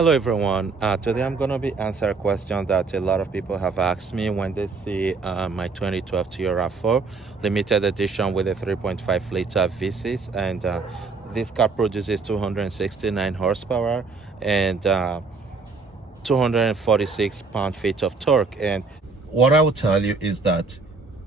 Hello everyone. Today I'm going to be answering a question that a lot of people have asked me when they see my 2012 Toyota RAV4 limited edition with a 3.5 liter V6, and this car produces 269 horsepower and 246 pound-feet of torque. And what I will tell you is that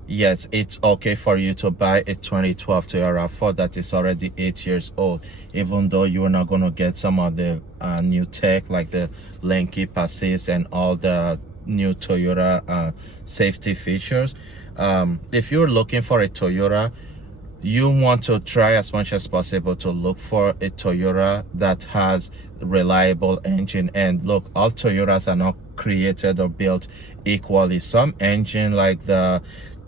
yes, it's okay for you to buy a 2012 Toyota RAV4 that is already 8 years old, even though you're not going to get some of the new tech like the lane keep assist and all the new Toyota safety features. If you're looking for a Toyota, you want to try as much as possible to look for a Toyota that has reliable engine. And look, all Toyotas are not created or built equally. Some engine like the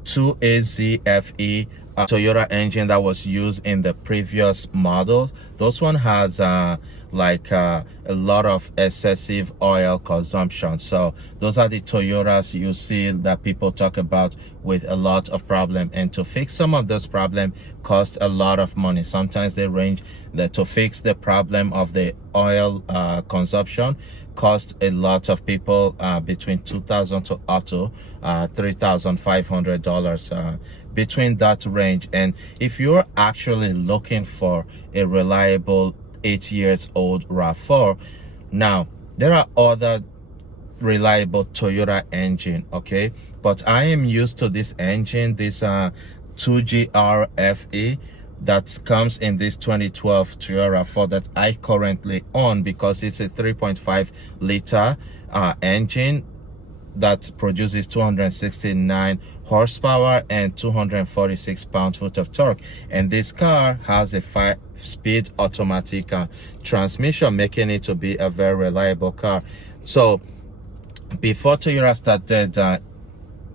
2AZFE Toyota engine that was used in the previous models, those one has a lot of excessive oil consumption. So those are the Toyotas you see that people talk about with a lot of problem, and to fix some of those problems cost a lot of money. Sometimes they range to fix the problem of the oil consumption cost a lot of people between $2,000 to up to $3,500 between that range. And if you're actually looking for a reliable 8 years old RAV4, now there are other reliable Toyota engine, okay, but I am used to this engine, this 2GRFE that comes in this 2012 Toyota RAV4 that I currently own, because it's a 3.5 liter engine that produces 269 horsepower and 246 pound-foot of torque. And this car has a 5-speed automatic transmission, making it to be a very reliable car. So before Toyota started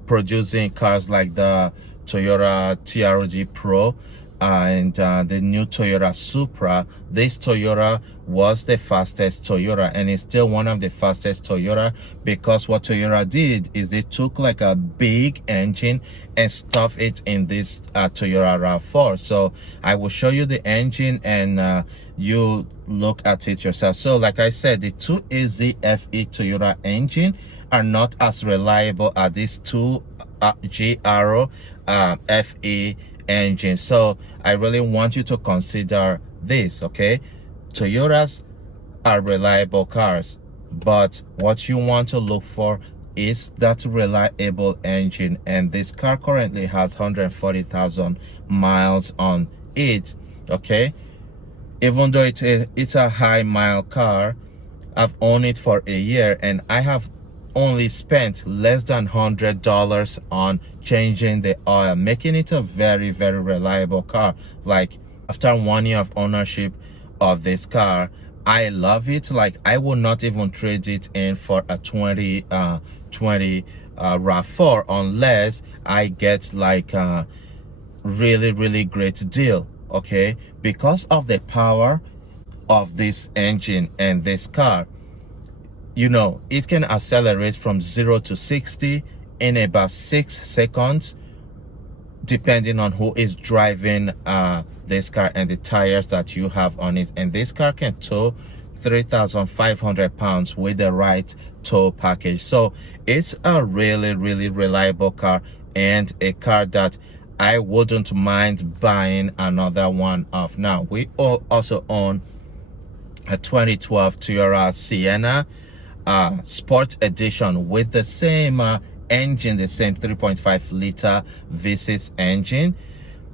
producing cars like the Toyota TRD Pro and the new Toyota Supra, this Toyota was the fastest Toyota, and it's still one of the fastest Toyota, because what Toyota did is they took like a big engine and stuffed it in this Toyota RAV4. So I will show you the engine and you look at it yourself. So like I said, the 2AZFE Toyota engine are not as reliable as this 2GRFE engine. So I really want you to consider this, okay? Toyotas are reliable cars, but what you want to look for is that reliable engine, and this car currently has 140,000 miles on it, okay? Even though it's a high mile car, I've owned it for a year and I have only spent less than $100 on changing the oil, making it a very, very reliable car. Like after 1 year of ownership of this car, I love it. Like I will not even trade it in for a 2020 RAV4 unless I get like a really, really great deal, okay? Because of the power of this engine and this car, you know, it can accelerate from 0 to 60 in about 6 seconds, depending on who is driving this car and the tires that you have on it. And this car can tow 3,500 pounds with the right tow package. So it's a really, really reliable car, and a car that I wouldn't mind buying another one of. Now we also own a 2012 Toyota Sienna Sport Edition with the same engine, the same 3.5 liter V6 engine.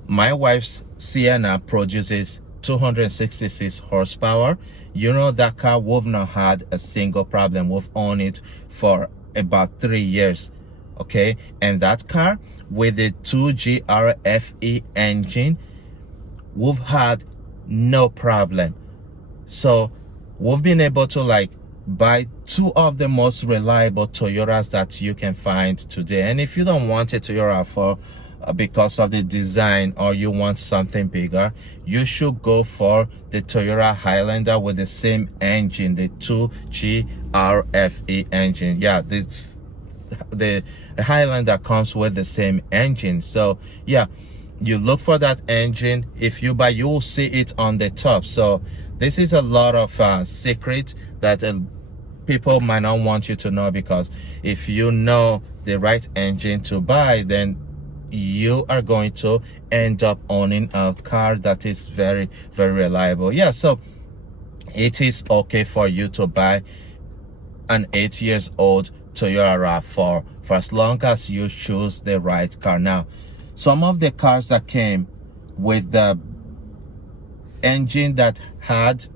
My wife's Sienna produces 266 horsepower. You know, that car we've not had a single problem. We've owned it for about 3 years, okay? And that car with the 2GRFE engine, we've had no problem. So we've been able to like buy two of the most reliable Toyotas that you can find today. And if you don't want a Toyota for because of the design, or you want something bigger, you should go for the Toyota Highlander with the same engine, the 2GRFE engine. Yeah, this the Highlander comes with the same engine. So yeah, you look for that engine. If you buy, you will see it on the top. So this is a lot of secret that people might not want you to know, because if you know the right engine to buy, then you are going to end up owning a car that is very, very reliable. Yeah, so it is okay for you to buy an 8 years old Toyota RAV4 for as long as you choose the right car. Now, some of the cars that came with the engine that had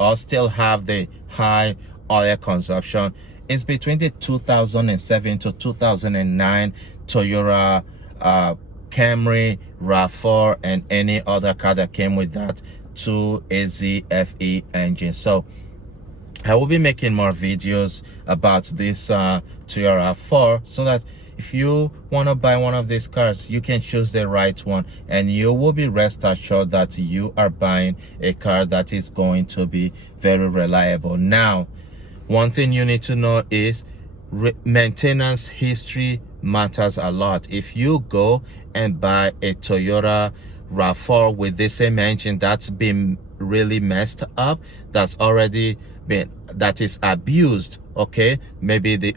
or still have the high oil consumption is between the 2007 to 2009 Toyota Camry, RAV4, and any other car that came with that 2AZ-FE engine. So I will be making more videos about this Toyota RAV4, so that if you want to buy one of these cars, you can choose the right one, and you will be rest assured that you are buying a car that is going to be very reliable. Now, one thing you need to know is maintenance history matters a lot. If you go and buy a Toyota RAV4 with the same engine that's been really messed up, that's already been, that is abused, okay, maybe the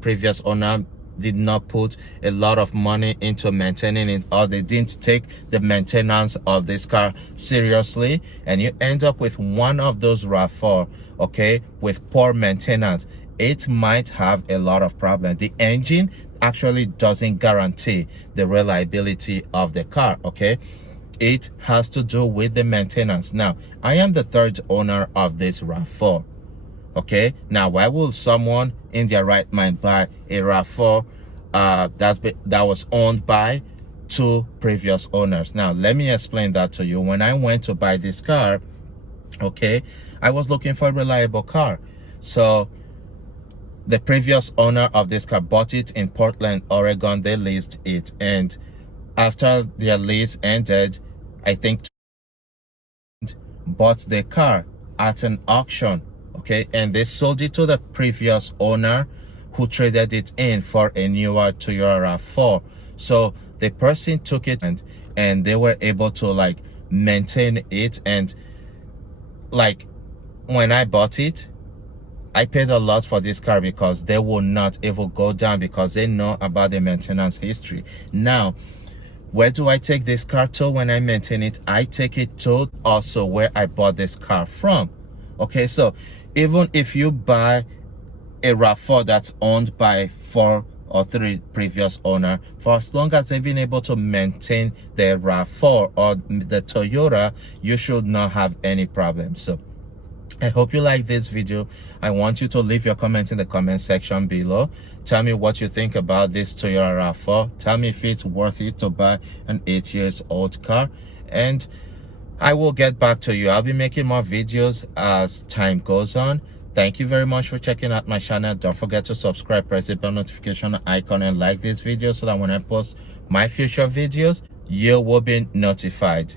previous owner did not put a lot of money into maintaining it, or they didn't take the maintenance of this car seriously, and you end up with one of those RAV4, okay, with poor maintenance, it might have a lot of problems. The engine actually doesn't guarantee the reliability of the car, okay. It has to do with the maintenance. Now, I am the third owner of this RAV4, okay. Now, why would someone in their right mind buy a RAV4 that was owned by two previous owners? Now, let me explain that to you. When I went to buy this car, okay, I was looking for a reliable car. So the previous owner of this car bought it in Portland, Oregon. They leased it, and after their lease ended, I think bought the car at an auction, okay, and they sold it to the previous owner, who traded it in for a newer Toyota RAV4. So the person took it and they were able to like maintain it. And like when I bought it, I paid a lot for this car because they will not ever go down, because they know about the maintenance history. Now, where do I take this car to when I maintain it? I take it to also where I bought this car from. Okay, so even if you buy a RAV4 that's owned by 4 or 3 previous owner, for as long as they've been able to maintain their RAV4 or the Toyota, you should not have any problems. So I hope you like this video. I want you to leave your comments in the comment section below. Tell me what you think about this Toyota RAV4. Tell me if it's worth it to buy an 8 years old car, and I will get back to you. I'll be making more videos as time goes on. Thank you very much for checking out my channel. Don't forget to subscribe, press the bell notification icon, and like this video so that when I post my future videos, you will be notified.